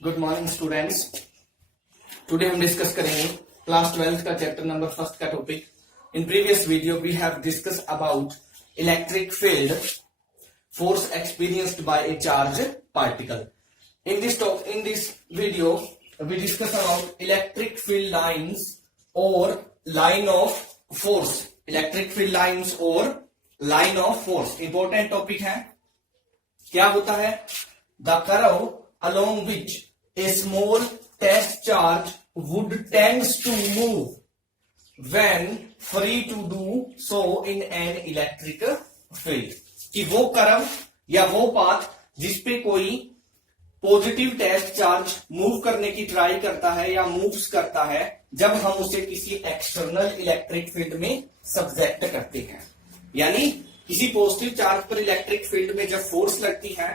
Good morning students. Today हम discuss करेंगे class 12 का चैप्टर नंबर फर्स्ट का topic. In previous video we have discuss about electric field force experienced by a charge particle. In this video we discuss about electric field lines or line of force। Electric field lines और line of force important topic है। क्या होता है? The curve along which a small test charge would tends to move when free to do so in an electric field। कि वो curve या वो path जिसपे कोई पॉजिटिव टेस्ट चार्ज मूव करने की ट्राई करता है या मूव्स करता है जब हम उसे किसी एक्सटर्नल इलेक्ट्रिक फील्ड में सब्जेक्ट करते हैं। यानी किसी पॉजिटिव चार्ज पर इलेक्ट्रिक फील्ड में जब फोर्स लगती है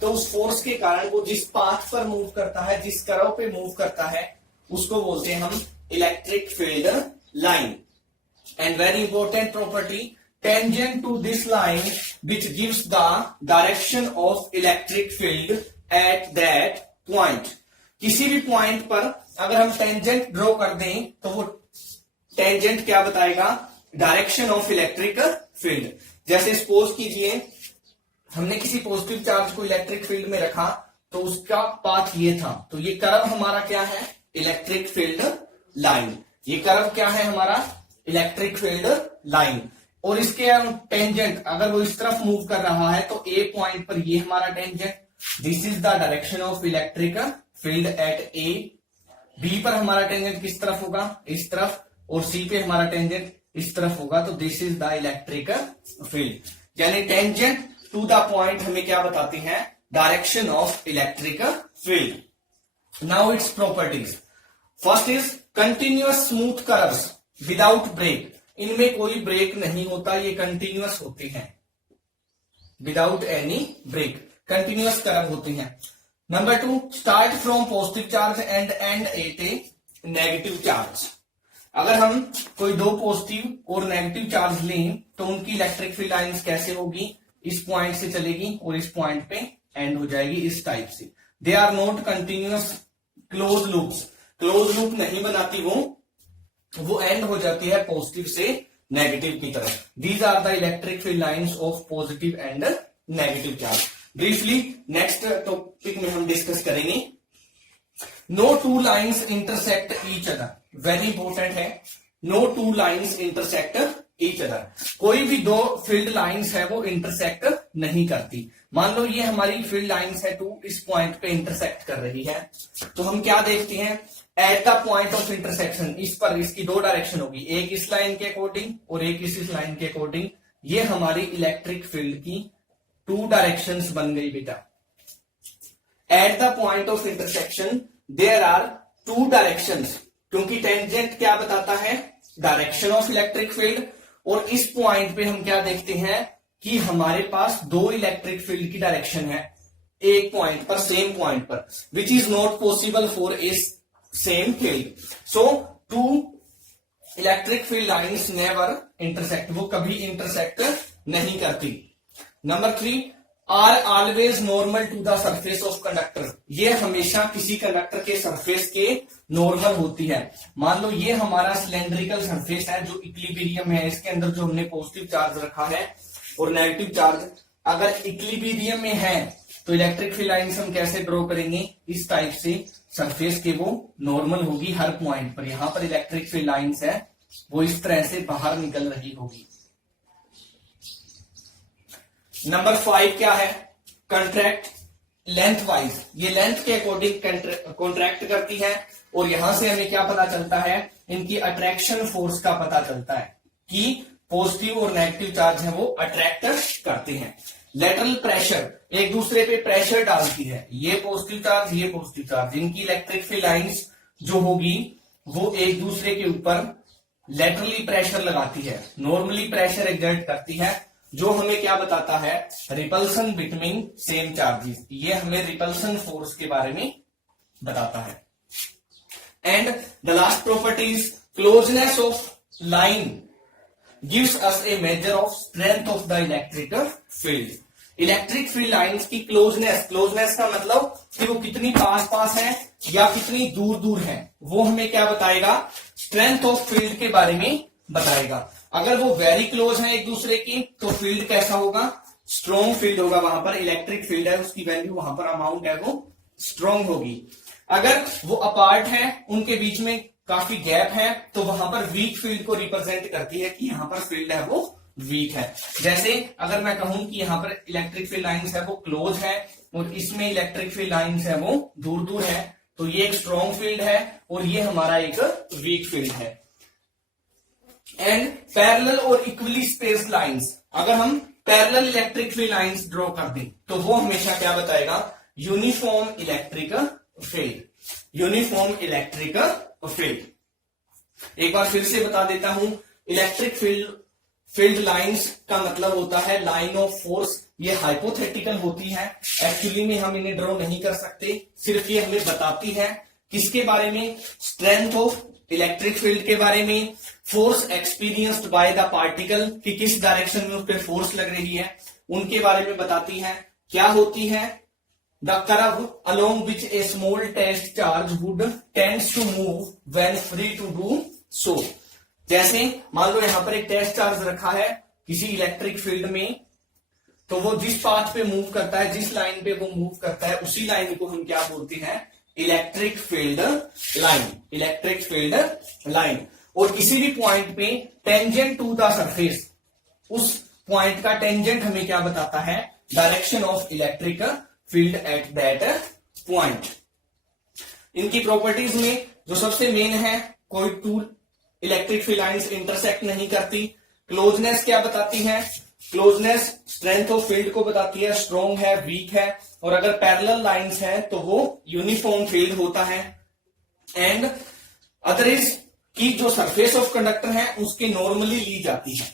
तो उस फोर्स के कारण वो जिस पाथ पर मूव करता है, जिस कर्व पे मूव करता है, उसको बोलते हैं हम electric field line. And very important property, tangent to this line which gives the direction of electric field at that point. किसी भी पॉइंट पर अगर हम टेंजेंट ड्रॉ कर दें तो वो टेंजेंट क्या बताएगा? Direction of electric field. जैसे सपोज कीजिए हमने किसी पॉजिटिव चार्ज को इलेक्ट्रिक फील्ड में रखा तो उसका पाथ ये था, तो ये कर्व हमारा क्या है? Electric field line. ये कर्व क्या है हमारा? Electric field line. और इसके टेंजेंट अगर वो इस तरफ मूव कर रहा है तो ए पॉइंट पर ये हमारा tangent, this is the direction of electric field at A. B पर हमारा टेंजेंट किस तरफ होगा? इस तरफ। और सी पे हमारा टेंजेंट इस तरफ होगा, तो this is the electric field. यानी टेंजेंट टू द पॉइंट हमें क्या बताती है? Direction of electric field. Now its properties. First is continuous smooth curves without break. इनमें कोई ब्रेक नहीं होता, ये कंटिन्यूअस होती हैं without any break. Continuous curve होती हैं। Number 2, start from positive charge and end at a negative charge. अगर हम कोई दो पॉजिटिव और नेगेटिव चार्ज लें तो उनकी इलेक्ट्रिक फील्ड लाइंस कैसे होगी? इस पॉइंट से चलेगी और इस पॉइंट पे एंड हो जाएगी इस टाइप से। They are not continuous close loops. Close loop नहीं बनाती वो एंड हो जाती है पॉजिटिव से नेगेटिव की तरफ। These are the electric field lines of positive and negative charge. Briefly next topic में हम डिस्कस करेंगे। No two lines intersect each other. Very important है, no two lines intersect each other. कोई भी दो फील्ड लाइंस है वो intersect नहीं करती। मान लो ये हमारी फील्ड लाइंस है, टू इस पॉइंट पे इंटरसेक्ट कर रही है, तो हम क्या देखते हैं? Eight the point of intersection, इस पर इसकी दो डायरेक्शन होगी, एक इस लाइन के अकॉर्डिंग और एक इस लाइन के अकॉर्डिंग। ये हमारी इलेक्ट्रिक फील्ड की टू डायरेक्शंस बन गई बेटा। At the point of intersection there are two directions, क्योंकि टेंजेंट क्या बताता है? Direction of electric field. और इस पॉइंट पे हम क्या देखते हैं कि हमारे पास दो इलेक्ट्रिक फील्ड की डायरेक्शन है एक पॉइंट पर, सेम पॉइंट पर, which is not possible for a same field. So two electric field lines never intersect, वो कभी इंटरसेक्ट नहीं करती। Number 3, are always normal to the surface of conductor. ये हमेशा किसी कंडक्टर के सरफेस के नॉर्मल होती है। मान लो ये हमारा सिलेंड्रिकल सरफेस है जो इक्विलिब्रियम है, इसके अंदर जो हमने पॉजिटिव चार्ज रखा है और नेगेटिव चार्ज अगर इक्विलिब्रियम में है तो इलेक्ट्रिक फील्ड लाइंस हम कैसे ड्रॉ करेंगे? इस टाइप से सरफेस के वो नॉर्मल होगी हर पॉइंट पर। यहां पर इलेक्ट्रिक फील्ड लाइंस है वो इस तरह से बाहर निकल रही होगी। नंबर 5 क्या है? Contract length wise. ये लेंथ के अकॉर्डिंग कॉन्ट्रैक्ट करती है और यहां से हमें क्या पता चलता है? इनकी अट्रैक्शन फोर्स का पता चलता है कि पॉजिटिव और नेगेटिव चार्ज है वो अट्रैक्ट करते हैं। लेटरल प्रेशर, एक दूसरे पे प्रेशर डालती है। ये पॉजिटिव चार्ज, ये पॉजिटिव चार्ज, इनकी इलेक्ट्रिक फील्ड लाइंस जो होगी वो एक दूसरे के ऊपर लेटरली प्रेशर लगाती है, नॉर्मली प्रेशर एक्सर्ट करती है, जो हमें क्या बताता है? Repulsion between same charges. ये हमें रिपल्सन फोर्स के बारे में बताता है। And the last property is closeness of line gives us A measure of strength of the electric field. Electric field lines की क्लोजनेस, क्लोजनेस का मतलब कि वो कितनी पास पास है या कितनी दूर दूर है, वो हमें क्या बताएगा, स्ट्रेंथ ऑफ फील्ड के बारे में बताएगा। अगर वो वेरी क्लोज है एक दूसरे की तो फील्ड कैसा होगा, स्ट्रॉन्ग फील्ड होगा, वहां पर इलेक्ट्रिक फील्ड है उसकी वैल्यू वहां पर अमाउंट है वो स्ट्रॉन्ग होगी। अगर वो अपार्ट है, उनके बीच में काफी गैप है, तो वहां पर वीक फील्ड को रिप्रेजेंट करती है कि यहां पर फील्ड है वो वीक है। जैसे अगर मैं कहूं कि यहां पर इलेक्ट्रिक फील्ड लाइंस है वो क्लोज है और इसमें इलेक्ट्रिक फील्ड लाइंस है वो दूर दूर है, तो ये एक स्ट्रॉन्ग फील्ड है और ये हमारा एक वीक फील्ड है। एंड पैरेलल और इक्वली स्पेस्ड लाइंस, अगर हम parallel electric field lines draw कर दें तो वो हमेशा क्या बताएगा, uniform electric field, uniform electric field. एक बार फिर से बता देता हूं, इलेक्ट्रिक फील्ड लाइंस का मतलब होता है लाइन ऑफ फोर्स। ये हाइपोथेटिकल होती है, एक्चुअली में हम इन्हें ड्रॉ नहीं कर सकते, सिर्फ ये हमें बताती है किसके बारे में, स्ट्रेंथ ऑफ इलेक्ट्रिक फील्ड के बारे में, force experienced by the particle कि किस डायरेक्शन में उस पर फोर्स लग रही है, उनके बारे में बताती है। क्या होती है, the curve along which a small test charge would tends to move when free to do so. जैसे मान लो यहां पर एक टेस्ट चार्ज रखा है किसी इलेक्ट्रिक फील्ड में, तो वो जिस पाथ पे मूव करता है, जिस लाइन पे वो मूव करता है, उसी लाइन को हम क्या बोलते हैं, electric field line, electric field line. और किसी भी पॉइंट पे टेंजेंट टू द सरफेस, उस पॉइंट का टेंजेंट हमें क्या बताता है, direction of electric field at that point. इनकी प्रॉपर्टीज में जो सबसे मेन है, कोई two electric field lines intersect नहीं करती। क्लोजनेस क्या बताती है, क्लोजनेस स्ट्रेंथ ऑफ फील्ड को बताती है, स्ट्रॉन्ग है, वीक है, और अगर पैरेलल लाइंस है तो वो यूनिफॉर्म फील्ड होता है। एंड अदर इज कि जो सरफेस ऑफ कंडक्टर है उसकी नॉर्मली ली जाती है।